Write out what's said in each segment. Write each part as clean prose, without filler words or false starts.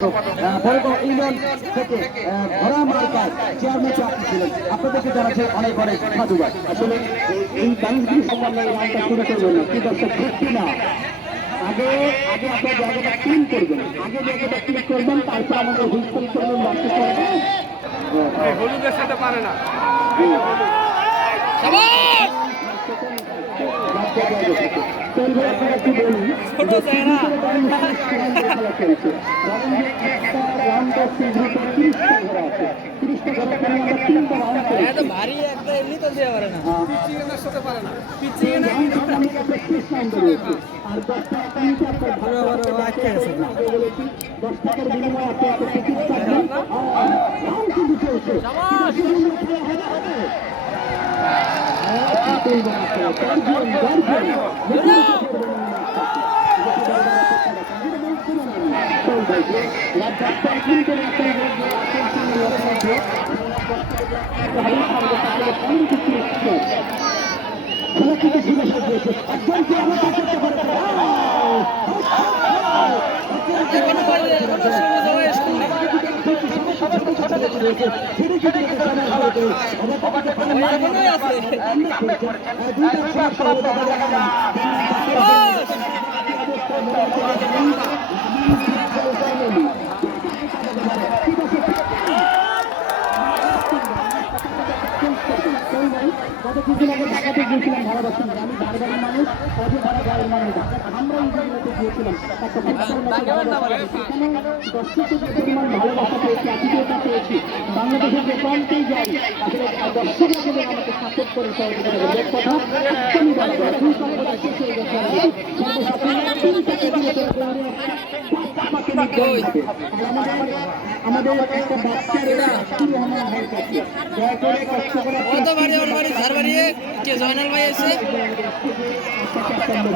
Union থেকে ভরা marker chairman প্রার্থী ছিলেন। আপনাদেরকে জানাচ্ছি অনেক অনেক সাধুবাদ। আসলে এই মানুষগুলি সম্বন্ধে রাউন্ডটা শুরু করবেন না, কি দর্শক ঘুরছি না। আগে আগে আপনার জায়গাটা ক্লিন করবেন, আগে জায়গাটা ক্লিন করবেন, তারপর আমাদের হুইস্পল করবেন, বাড়তে করবেন। হলুদের সাথে পারে না। ভারী একটা এমনি তো দিতে পারে না, ঢাকাতে গিয়েছিলাম ভালোবাসতাম, আমি বারবারের মানুষ, অজয় ভাড়া গায়ের মানুষ। আমরা ইন্টারনেটে গিয়েছিলাম, দর্শককে যে পরিমাণ ভালোবাসা পেয়েছি, আতিথ্যতা পেয়েছি, বাংলাদেশের যে প্রান্তেই যাই আসলে দর্শকরা যদি আমাকে সাপোর্ট করে সহযোগিতা করবে, কথা একদমই বরাবর দুই সম্প্রদায় শেষ হয়ে গেছে। আমাদের একটা বাচ্চারা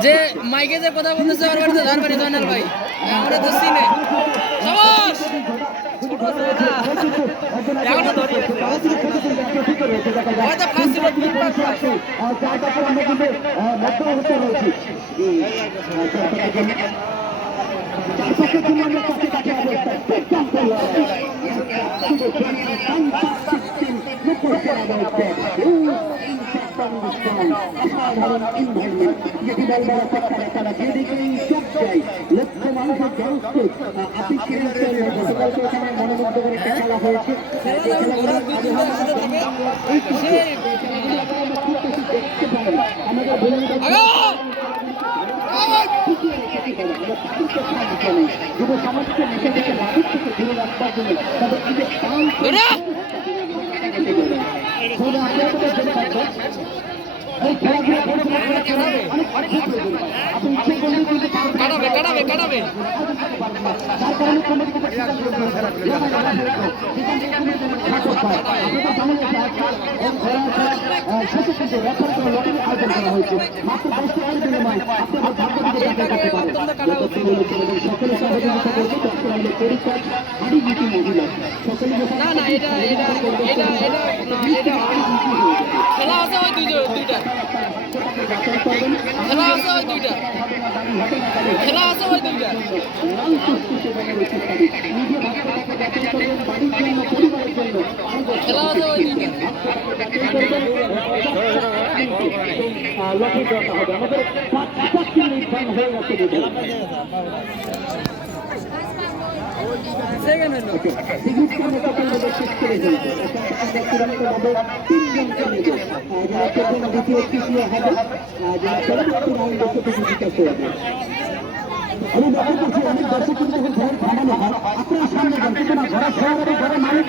যে মাইকে যে কথা বলতেছে ওর বাড়িতে ঝাড়বাড়ি জয়নাল ভাই, আমরা তো চিনে সাধারণ ইনভাইরনমেন্ট যেটি বলবার তারা যেদিকেই চোখ যায় লক্ষ মানুষের জনস্রোত আপনি গতকালকে এখানে মনোমুগ্ধ করে একটা খেলা হয়েছে। যুব সমাজকে নেশা থেকে মানুষ থেকে দূরে রাখবার জন্য তাদের খেলা আছে ওই দুইটা খেলা আছে ওই দুইটা খেলা আছে ওই দুইটা খেলা আছে ওই দুইটা সেকেন্ড হলো আমি দেখা করছি অনেক দর্শক কিন্তু যখন ঘর থামানো হয় আপনার সামনে যান, কিন্তু না ঘরে ঘরে মালিক